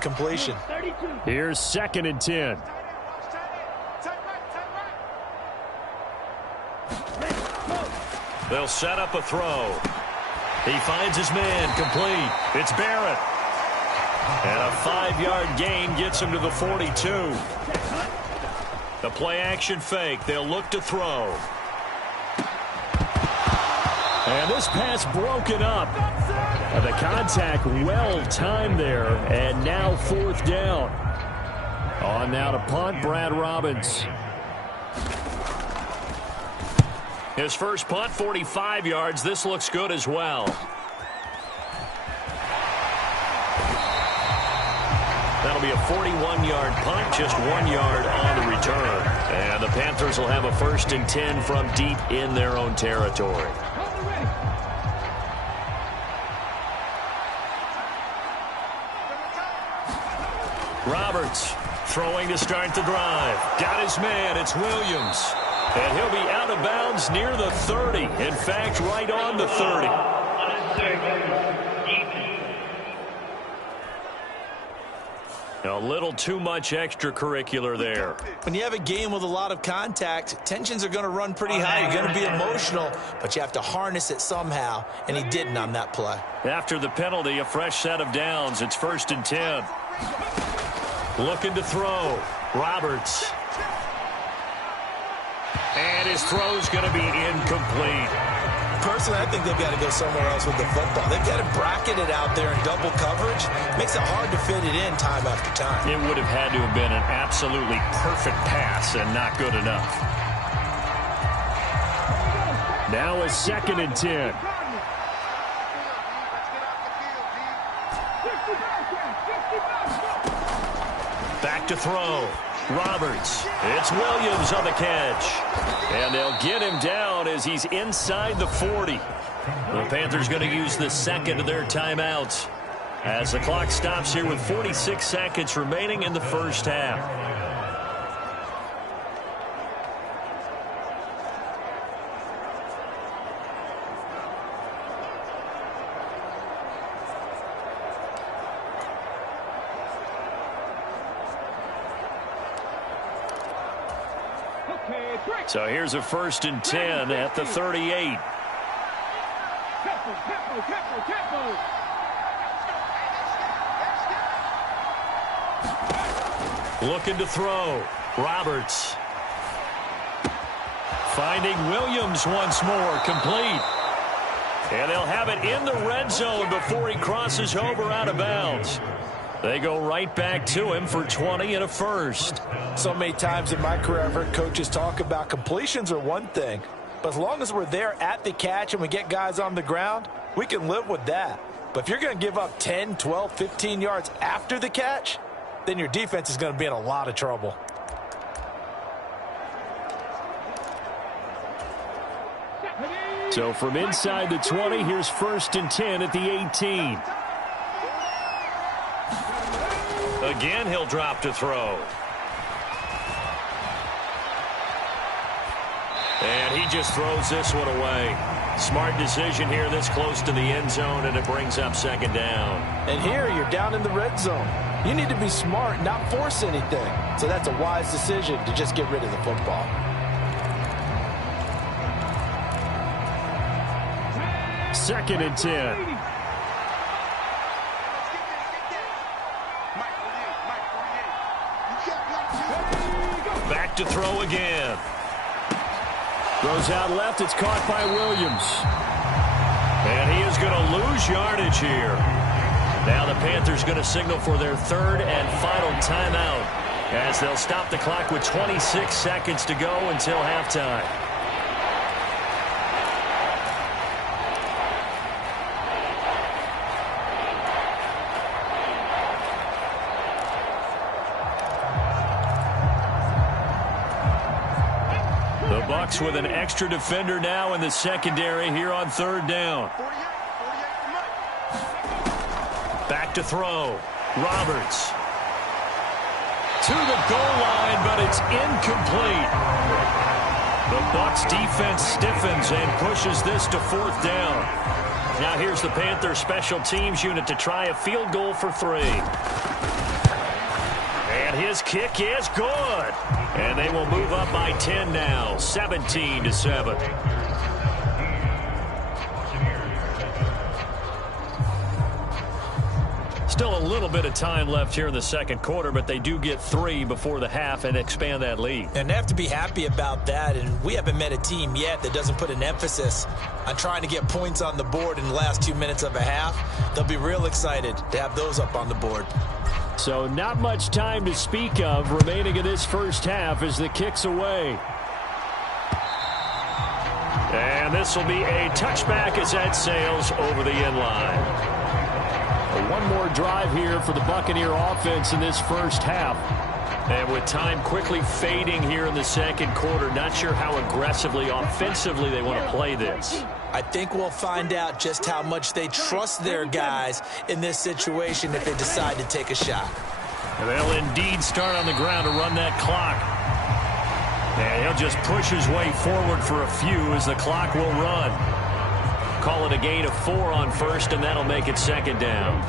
incompletion. Here's 2nd and 10. They'll set up a throw. He finds his man, complete. It's Barrett. And a 5-yard gain gets him to the 42. The play-action fake. They'll look to throw. And this pass broken up. The contact well timed there. And now 4th down. On now to punt, Brad Robbins. His first punt, 45 yards. This looks good as well. That'll be a 41-yard punt, just 1 yard on the return. And the Panthers will have a 1st and 10 from deep in their own territory. Roberts throwing to start the drive. Got his man. It's Williams. And he'll be out of bounds near the 30. In fact, right on the 30. A little too much extracurricular there. When you have a game with a lot of contact, tensions are going to run pretty high. You're going to be emotional, but you have to harness it somehow, and he didn't on that play. After the penalty, a fresh set of downs. It's 1st and 10. Looking to throw. Roberts. And his throw's going to be incomplete. Personally, I think they've got to go somewhere else with the football. They've got to bracket it out there in double coverage. Makes it hard to fit it in time after time. It would have had to have been an absolutely perfect pass and not good enough. Now a 2nd and 10. Back to throw. Roberts. It's Williams on the catch. And they'll get him down as he's inside the 40. The Panthers going to use the 2nd of their timeouts as the clock stops here with 46 seconds remaining in the first half. So here's a 1st and 10 at the 38. Looking to throw. Roberts. Finding Williams once more. Complete. And they'll have it in the red zone before he crosses over out of bounds. They go right back to him for 20 and a first. So many times in my career I've heard coaches talk about completions are one thing, but as long as we're there at the catch and we get guys on the ground, we can live with that. But if you're going to give up 10, 12, 15 yards after the catch, then your defense is going to be in a lot of trouble. So from inside the 20, here's 1st and 10 at the 18. Again, he'll drop to throw. And he just throws this one away. Smart decision here this close to the end zone, and it brings up 2nd down. And here you're down in the red zone. You need to be smart, not force anything. So that's a wise decision to just get rid of the football. Second and 10. Back to throw again. Throws out left. It's caught by Williams. And he is going to lose yardage here. Now the Panthers going to signal for their 3rd and final timeout as they'll stop the clock with 26 seconds to go until halftime. The Bucs with an extra defender now in the secondary here on 3rd down. Back to throw. Roberts. To the goal line, but it's incomplete. The Bucs defense stiffens and pushes this to 4th down. Now here's the Panthers special teams unit to try a field goal for 3. his kick is good. And they will move up by 10 now, 17-7. Still a little bit of time left here in the second quarter, but they do get 3 before the half and expand that lead. And they have to be happy about that, and we haven't met a team yet that doesn't put an emphasis on trying to get points on the board in the last 2 minutes of a half. They'll be real excited to have those up on the board. So not much time to speak of remaining in this first half as the kick's away. And this will be a touchback as that sails over the end line. One more drive here for the Buccaneer offense in this first half. And with time quickly fading here in the second quarter, not sure how aggressively, offensively they want to play this. I think we'll find out just how much they trust their guys in this situation if they decide to take a shot. And they'll indeed start on the ground to run that clock. And he'll just push his way forward for a few as the clock will run. Call it a gain of 4 on first, and that'll make it second down.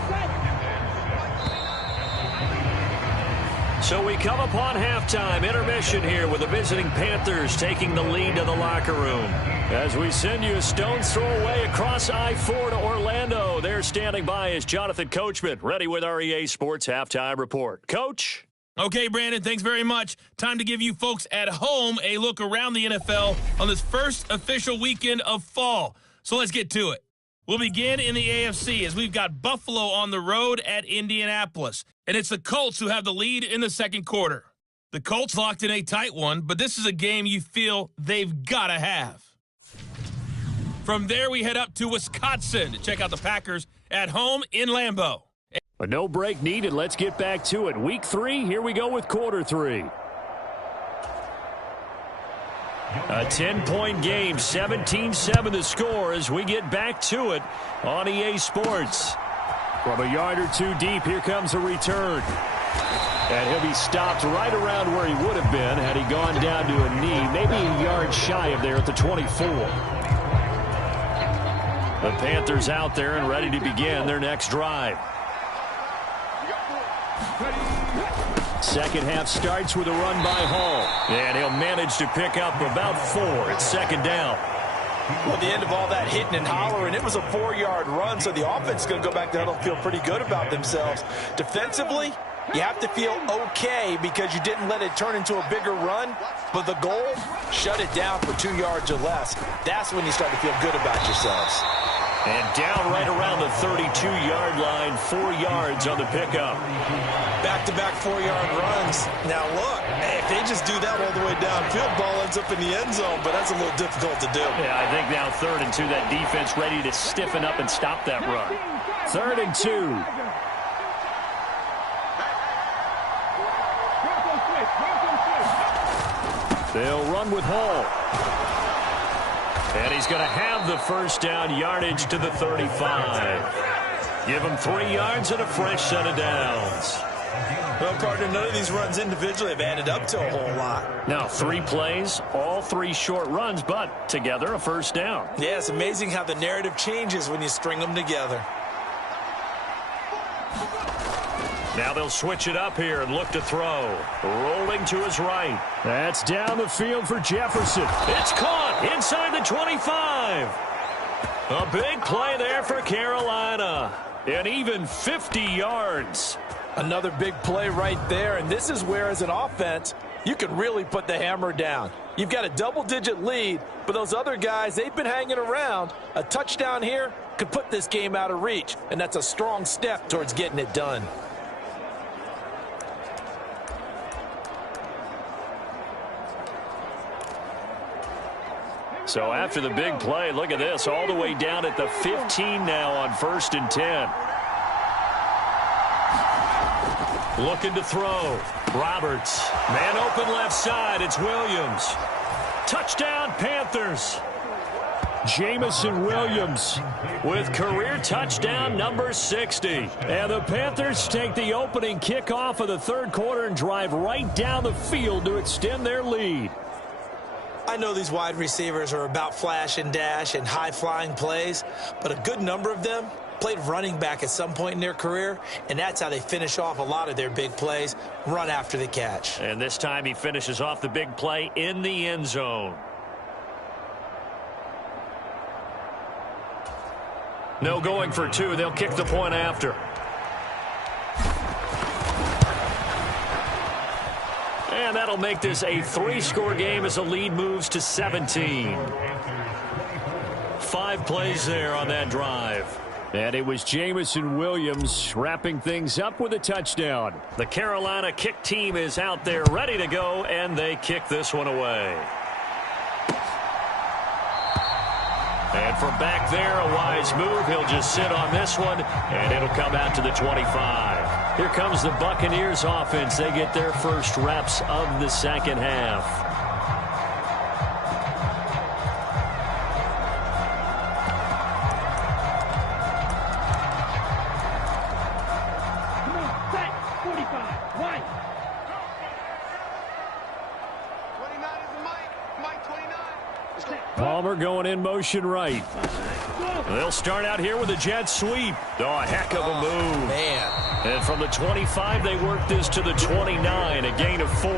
So we come upon halftime, intermission here with the visiting Panthers taking the lead to the locker room. As we send you a stone's throw away across I-4 to Orlando. There standing by is Jonathan Coachman, ready with our EA Sports Halftime Report. Coach? Okay, Brandon, thanks very much. Time to give you folks at home a look around the NFL on this first official weekend of fall. So let's get to it. We'll begin in the AFC as we've got Buffalo on the road at Indianapolis. And it's the Colts who have the lead in the second quarter. The Colts locked in a tight one, but this is a game you feel they've got to have. From there, we head up to Wisconsin to check out the Packers at home in Lambeau. But no break needed. Let's get back to it. Week 3, here we go with quarter 3. A 10-point game, 17-7 the score as we get back to it on EA Sports. From a yard or 2 deep, here comes a return. And he'll be stopped right around where he would have been had he gone down to a knee, maybe a yard shy of there at the 24. The Panthers out there and ready to begin their next drive. Second half starts with a run by Hall. And he'll manage to pick up about 4. It's second down. Well, at the end of all that hitting and hollering, it was a 4-yard run, so the offense is going to go back there and feel pretty good about themselves. Defensively, you have to feel okay because you didn't let it turn into a bigger run, but the goal, shut it down for 2 yards or less. That's when you start to feel good about yourselves. And down right around the 32-yard line, 4 yards on the pickup. Back-to-back 4-yard runs. Now, look, if they just do that all the way downfield, ball ends up in the end zone, but that's a little difficult to do. Yeah, I think now 3rd and 2, that defense ready to stiffen up and stop that run. 3rd and 2. They'll run with Hall. And he's going to have the first down, yardage to the 35. Give him 3 yards and a fresh set of downs. Well, partner, none of these runs individually have added up to a whole lot. Now, 3 plays, all 3 short runs, but together a first down. Yeah, it's amazing how the narrative changes when you string them together. Now they'll switch it up here and look to throw. Rolling to his right. That's down the field for Jefferson. It's caught inside the 25. A big play there for Carolina. And even 50 yards. Another big play right there, and this is where, as an offense, you can really put the hammer down. You've got a double-digit lead, but those other guys, they've been hanging around. A touchdown here could put this game out of reach, and that's a strong step towards getting it done. So after the big play, look at this, all the way down at the 15 now on 1st and 10. Looking to throw. Roberts. Man open left side. It's Williams. Touchdown, Panthers. Jamison Williams with career touchdown number 60. And the Panthers take the opening kickoff of the 3rd quarter and drive right down the field to extend their lead. I know these wide receivers are about flash and dash and high-flying plays, but a good number of them, played running back at some point in their career, and that's how they finish off a lot of their big plays, run after the catch. And this time he finishes off the big play in the end zone. No going for two. They'll kick the point after. And that'll make this a 3-score game as the lead moves to 17. 5 plays there on that drive. And it was Jamison Williams wrapping things up with a touchdown. The Carolina kick team is out there ready to go, and they kick this one away. And from back there, a wise move. He'll just sit on this one, and it'll come out to the 25. Here comes the Buccaneers offense. They get their first reps of the second half. Palmer going in motion right. They'll start out here with a jet sweep. Oh, a heck of a move. Man. And from the 25, they work this to the 29, a gain of 4.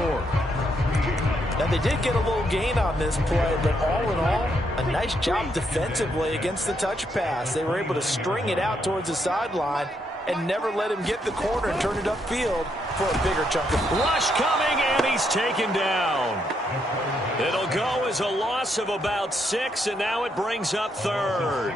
Now, they did get a little gain on this play, but all in all, a nice job defensively against the touch pass. They were able to string it out towards the sideline and never let him get the corner and turn it upfield for a bigger chunk of rush coming, and he's taken down. It'll go as a loss of about 6, and now it brings up 3rd.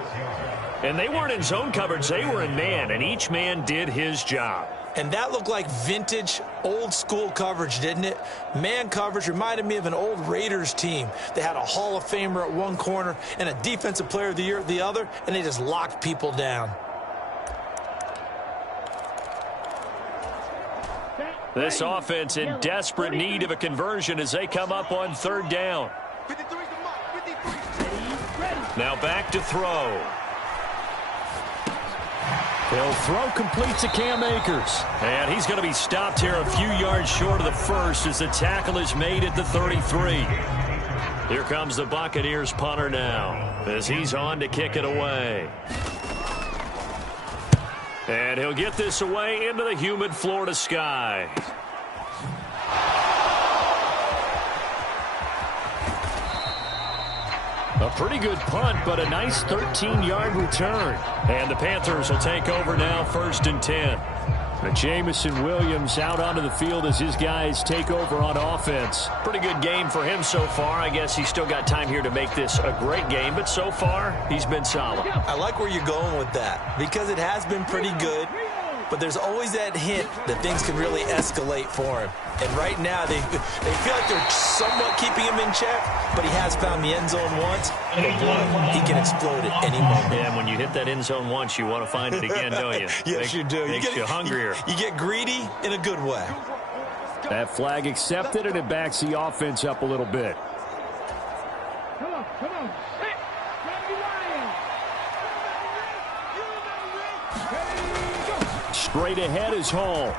And they weren't in zone coverage. They were in man, and each man did his job. And that looked like vintage, old-school coverage, didn't it? Man coverage reminded me of an old Raiders team. They had a Hall of Famer at one corner and a Defensive Player of the Year at the other, and they just locked people down. This offense in desperate need of a conversion as they come up on 3rd down. Now back to throw. He'll throw complete to Cam Akers. And he's going to be stopped here a few yards short of the first as the tackle is made at the 33. Here comes the Buccaneers punter now as he's on to kick it away. And he'll get this away into the humid Florida sky. A pretty good punt, but a nice 13-yard return. And the Panthers will take over now, 1st and 10. But Jamison Williams out onto the field as his guys take over on offense. Pretty good game for him so far. I guess he's still got time here to make this a great game, but so far, he's been solid. I like where you're going with that because it has been pretty good, but there's always that hint that things can really escalate for him. And right now, they feel like they're somewhat keeping him in check, but he has found the end zone once, but boy, he can explode at any moment. Yeah, and when you hit that end zone once, you want to find it again, don't you? Yes, you do. Makes you hungrier. You get greedy in a good way. That flag accepted, and it backs the offense up a little bit. Come on. Straight ahead is Hall.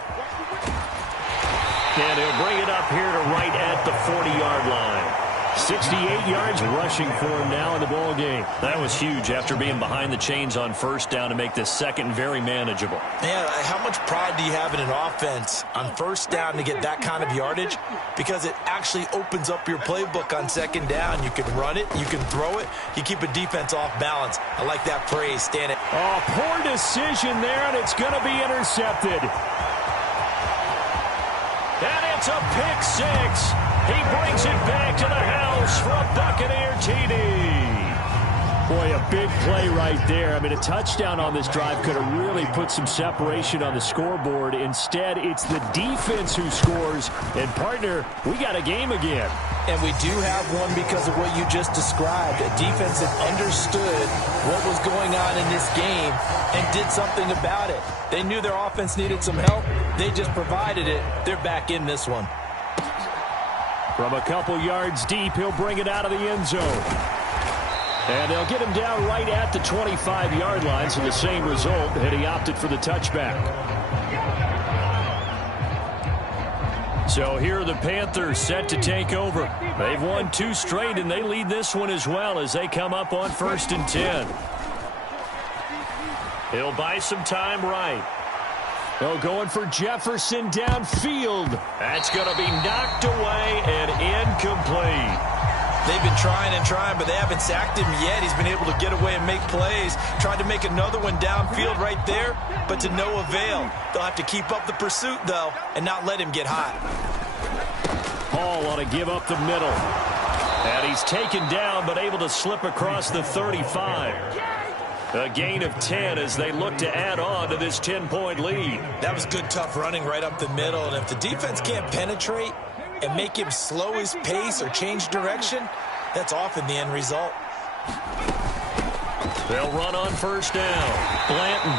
And he'll bring it up here to right at the 40-yard line. 68 yards rushing for him now in the ball game. That was huge after being behind the chains on 1st down to make this second very manageable. Yeah, how much pride do you have in an offense on 1st down to get that kind of yardage? Because it actually opens up your playbook on 2nd down. You can run it, you can throw it, you keep a defense off balance. I like that phrase, Stan. Oh, poor decision there, and it's going to be intercepted. And it's a pick 6. He brings it back to the house for a Buccaneer TD. Boy, a big play right there. I mean, a touchdown on this drive could have really put some separation on the scoreboard. Instead, it's the defense who scores. And, partner, we got a game again. And we do have one because of what you just described. A defense that understood what was going on in this game and did something about it. They knew their offense needed some help. They just provided it. They're back in this one. From a couple yards deep, he'll bring it out of the end zone. And they'll get him down right at the 25-yard line, so the same result, and he opted for the touchback. So here are the Panthers set to take over. They've won 2 straight, and they lead this one as well as they come up on 1st and 10. He'll buy some time right. Oh, going for Jefferson downfield. That's going to be knocked away and incomplete. They've been trying and trying, but they haven't sacked him yet. He's been able to get away and make plays. Tried to make another one downfield right there, but to no avail. They'll have to keep up the pursuit, though, and not let him get hot. Hall ought to give up the middle. And he's taken down, but able to slip across the 35. A gain of 10 as they look to add on to this 10-point lead. That was good, tough running right up the middle. And if the defense can't penetrate and make him slow his pace or change direction, that's often the end result. They'll run on first down. Blanton.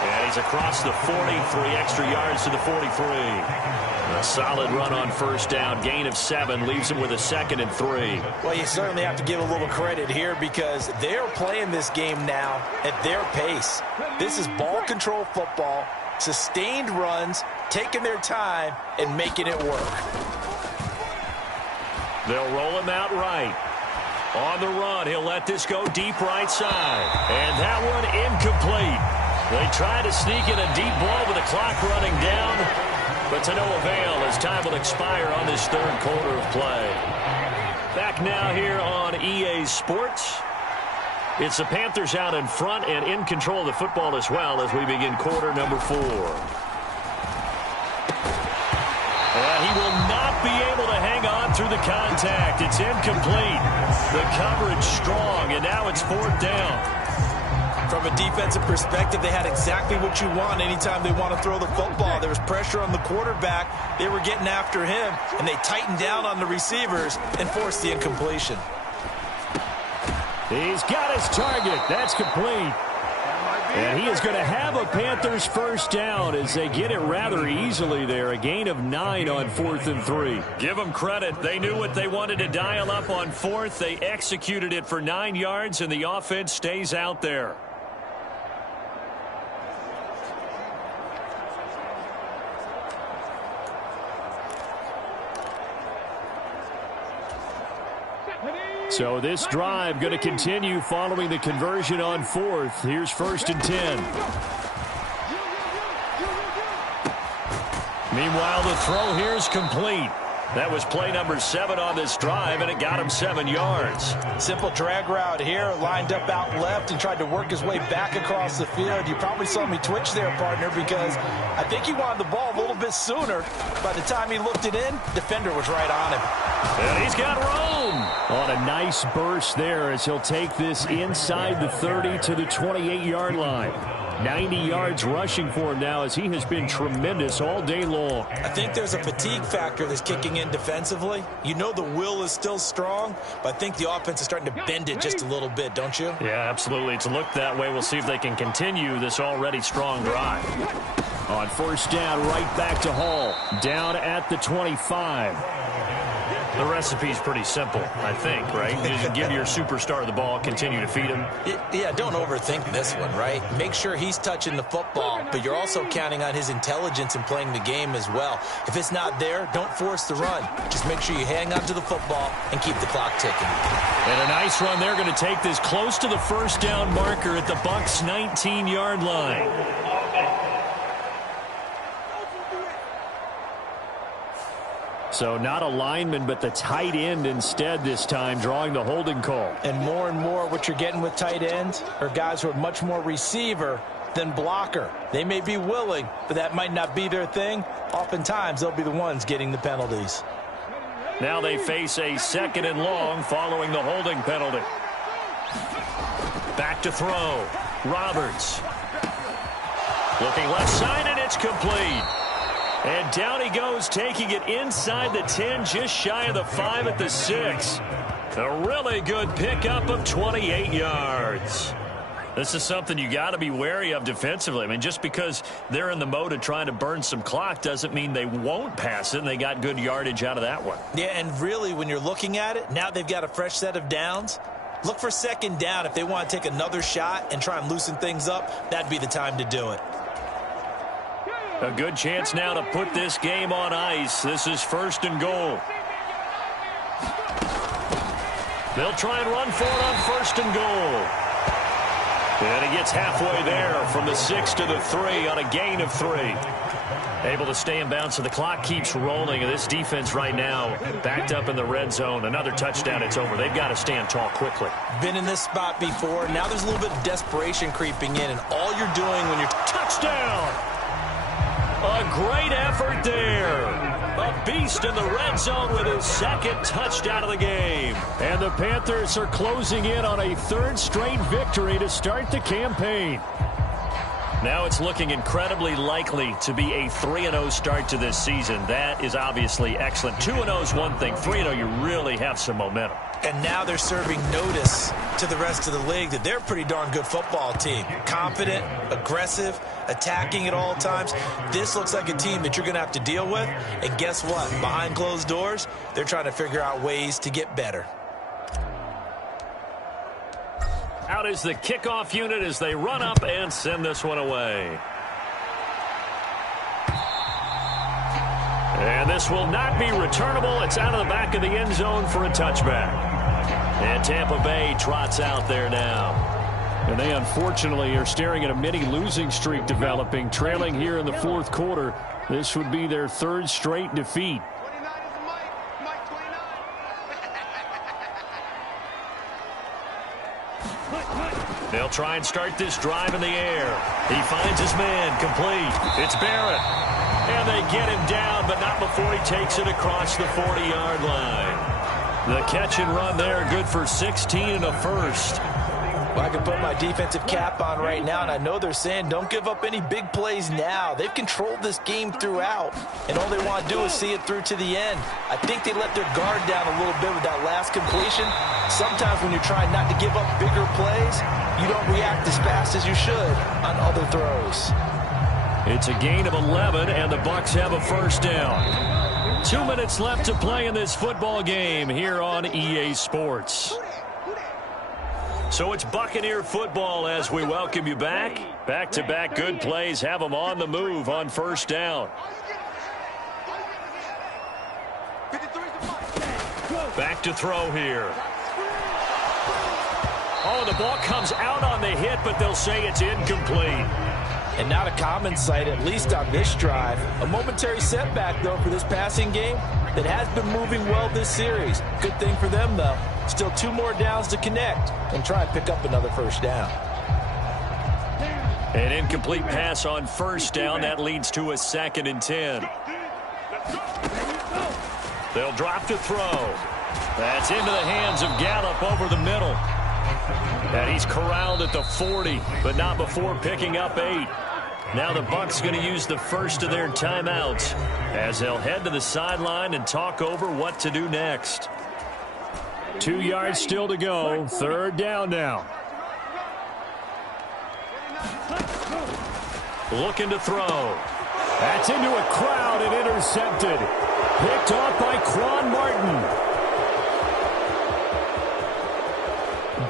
And he's across the 40, 3 extra yards to the 43. A solid run on first down. Gain of 7 leaves him with a 2nd and 3. Well, you certainly have to give a little credit here because they're playing this game now at their pace. This is ball control football, sustained runs, taking their time, and making it work. They'll roll him out right. On the run, he'll let this go deep right side. And that one incomplete. They try to sneak in a deep ball with the clock running down, but to no avail as time will expire on this third quarter of play. Back now here on EA Sports. It's the Panthers out in front and in control of the football as well as we begin quarter number 4. And he will not be able to hang on through the contact. It's incomplete. The coverage strong, and now it's 4th down. From a defensive perspective, they had exactly what you want anytime they want to throw the football. There was pressure on the quarterback. They were getting after him, and they tightened down on the receivers and forced the incompletion. He's got his target. That's complete. And he is going to have a Panthers first down as they get it rather easily there. A gain of 9 on 4th and 3. Give them credit. They knew what they wanted to dial up on 4th. They executed it for 9 yards, and the offense stays out there. So this drive going to continue following the conversion on 4th. Here's 1st and 10. Meanwhile, the throw here is complete. That was play number 7 on this drive, and it got him 7 yards. Simple drag route here, lined up out left and tried to work his way back across the field. You probably saw me twitch there, partner, because I think he wanted the ball a little bit sooner. By the time he looked it in, defender was right on him. And he's got room. On a nice burst there as he'll take this inside the 30 to the 28-yard line. 90 yards rushing for him now as he has been tremendous all day long. I think there's a fatigue factor that's kicking in defensively. You know the will is still strong, but I think the offense is starting to bend it just a little bit, don't you? Yeah, absolutely. It's looked that way. We'll see if they can continue this already strong drive. On first down, right back to Hall. Down at the 25. The recipe's pretty simple, I think, right? You just give your superstar the ball, continue to feed him. Yeah, don't overthink this one, right? Make sure he's touching the football, but you're also counting on his intelligence in playing the game as well. If it's not there, don't force the run. Just make sure you hang on to the football and keep the clock ticking. And a nice run. They're going to take this close to the first down marker at the Bucs' 19-yard line. So not a lineman, but the tight end instead this time, drawing the holding call. And more what you're getting with tight ends are guys who are much more receiver than blocker. They may be willing, but that might not be their thing. Oftentimes, they'll be the ones getting the penalties. Now they face a 2nd and long following the holding penalty. Back to throw. Roberts. Looking left side, and it's complete. And down he goes, taking it inside the 10, just shy of the 5 at the 6. A really good pickup of 28 yards. This is something you got to be wary of defensively. I mean, just because they're in the mode of trying to burn some clock doesn't mean they won't pass it, and they got good yardage out of that one. Yeah, and really, when you're looking at it, now they've got a fresh set of downs. Look for 2nd down. If they want to take another shot and try and loosen things up, that'd be the time to do it. A good chance now to put this game on ice. This is 1st and goal. They'll try and run for it on 1st and goal. And he gets halfway there from the 6 to the 3 on a gain of 3. Able to stay in bounds, so the clock keeps rolling. And this defense right now backed up in the red zone. Another touchdown, it's over. They've got to stand tall quickly. Been in this spot before. Now there's a little bit of desperation creeping in. And all you're doing when you're... Touchdown! A great effort there. A beast in the red zone with his second touchdown of the game. And the Panthers are closing in on a third straight victory to start the campaign. Now it's looking incredibly likely to be a 3-0 start to this season. That is obviously excellent. 2-0 is one thing. 3-0, you really have some momentum. And now they're serving notice to the rest of the league that they're a pretty darn good football team. Confident, aggressive, attacking at all times. This looks like a team that you're going to have to deal with. And guess what? Behind closed doors, they're trying to figure out ways to get better. Out is the kickoff unit as they run up and send this one away. And this will not be returnable. It's out of the back of the end zone for a touchback. And Tampa Bay trots out there now. And they unfortunately are staring at a mini losing streak developing, trailing here in the fourth quarter. This would be their third straight defeat. They'll try and start this drive in the air. He finds his man, complete. It's Barrett. And they get him down, but not before he takes it across the 40-yard line. The catch and run there, good for 16 and a first. Well, I can put my defensive cap on right now, and I know they're saying don't give up any big plays now. They've controlled this game throughout, and all they want to do is see it through to the end. I think they let their guard down a little bit with that last completion. Sometimes when you're trying not to give up bigger plays, you don't react as fast as you should on other throws. It's a gain of 11, and the Bucs have a first down. 2 minutes left to play in this football game here on EA Sports. So it's Buccaneer football as we welcome you back. Back-to-back good plays have them on the move on first down. Back to throw here. Oh, the ball comes out on the hit, but they'll say it's incomplete. And not a common sight, at least on this drive. A momentary setback, though, for this passing game that has been moving well this series. Good thing for them, though. Still 2 more downs to connect and try and pick up another first down. An incomplete pass on first down. That leads to a 2nd and 10. They'll drop to throw. That's into the hands of Gallup over the middle. And he's corralled at the 40, but not before picking up 8. Now the Bucs going to use the first of their timeouts as they'll head to the sideline and talk over what to do next. 2 yards still to go. Third down now. Looking to throw. That's into a crowd and intercepted. Picked off by Quan Martin.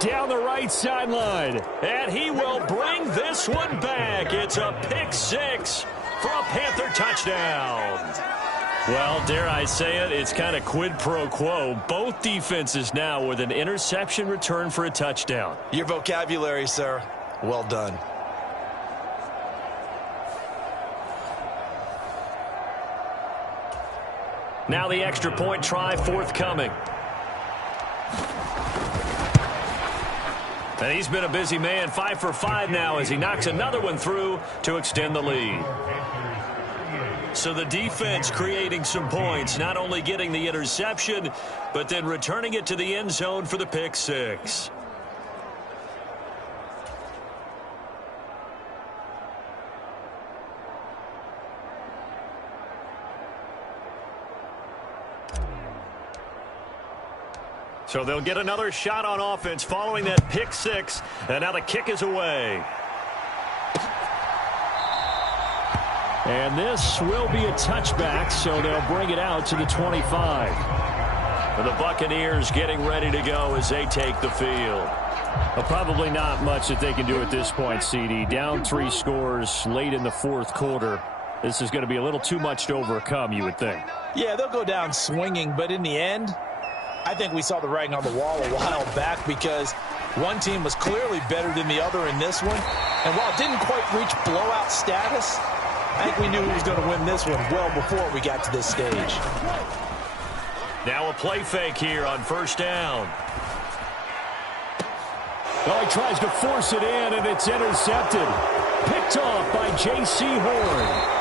Down the right sideline. And he will bring this one back. It's a pick 6 for a Panther touchdown. Well, dare I say it, it's kind of quid pro quo. Both defenses now with an interception return for a touchdown. Your vocabulary, sir. Well done. Now the extra point try forthcoming. And he's been a busy man, 5 for 5 now as he knocks another one through to extend the lead. So the defense creating some points, not only getting the interception, but then returning it to the end zone for the pick 6. So they'll get another shot on offense following that pick 6, and now the kick is away. And this will be a touchback, so they'll bring it out to the 25. And the Buccaneers getting ready to go as they take the field. Well, probably not much that they can do at this point, CD. Down 3 scores late in the fourth quarter. This is going to be a little too much to overcome, you would think. Yeah, they'll go down swinging, but in the end, I think we saw the writing on the wall a while back because One team was clearly better than the other in this one. And while it didn't quite reach blowout status, I think we knew who was going to win this one well before we got to this stage. Now a play fake here on first down. Oh, he tries to force it in, and it's intercepted. Picked off by J.C. Horn.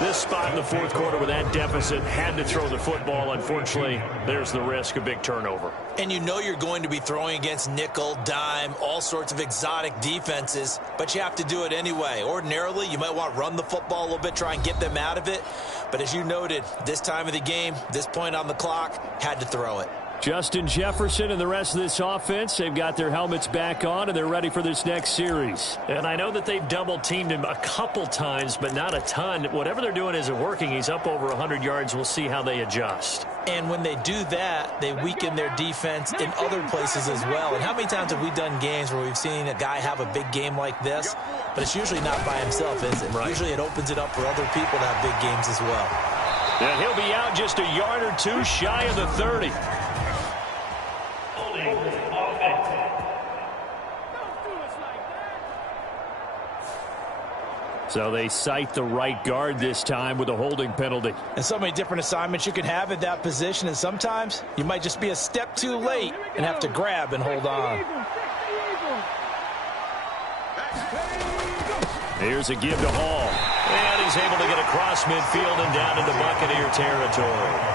This spot in the fourth quarter with that deficit, had to throw the football. Unfortunately, there's the risk of big turnover. And you know you're going to be throwing against nickel, dime, all sorts of exotic defenses, but you have to do it anyway. Ordinarily, you might want to run the football a little bit, try and get them out of it. But as you noted, this time of the game, this point on the clock, had to throw it. Justin Jefferson and the rest of this offense, they've got their helmets back on, and they're ready for this next series. And I know that they've double-teamed him a couple times, but not a ton. Whatever they're doing isn't working. He's up over 100 yards. We'll see how they adjust. And when they do that, they weaken their defense in other places as well. And how many times have we done games where we've seen a guy have a big game like this, but it's usually not by himself, is it? Right. Usually it opens it up for other people to have big games as well. And he'll be out just a yard or two shy of the 30. So they cite the right guard this time with a holding penalty. And so many different assignments you can have at that position, and sometimes you might just be a step too late and have to grab and hold on. Here's a give to Hall. And he's able to get across midfield and down into Buccaneer territory.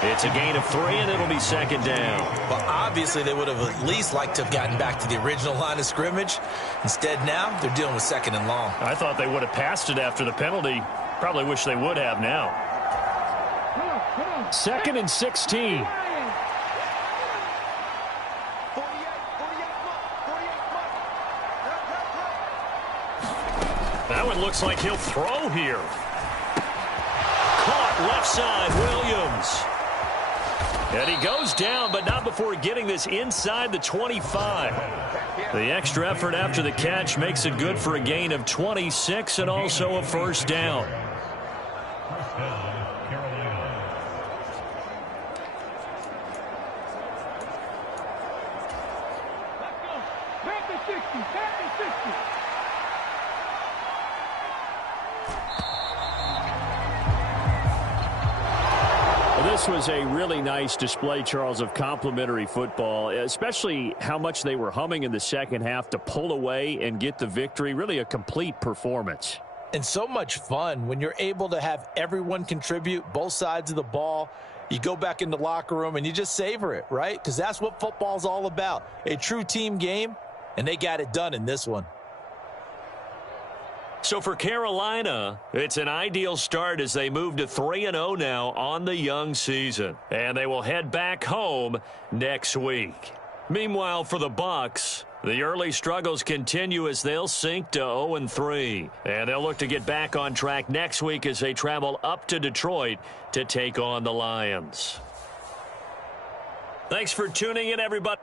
It's a gain of 3, and it'll be second down. Well, obviously, they would have at least liked to have gotten back to the original line of scrimmage. Instead, now, they're dealing with second and long. I thought they would have passed it after the penalty. Probably wish they would have now. 2nd and 16. That one looks like he'll throw here. Caught left side, Williams. And he goes down, but not before getting this inside the 25. The extra effort after the catch makes it good for a gain of 26 and also a first down. This was a really nice display, Charles, of complimentary football, especially how much they were humming in the second half to pull away and get the victory. Really a complete performance. And so much fun when you're able to have everyone contribute, both sides of the ball. You go back in the locker room and you just savor it, right? Because that's what football's all about. A true team game, and they got it done in this one. So for Carolina, it's an ideal start as they move to 3-0 now on the young season. And they will head back home next week. Meanwhile, for the Bucs, the early struggles continue as they'll sink to 0-3. And they'll look to get back on track next week as they travel up to Detroit to take on the Lions. Thanks for tuning in, everybody.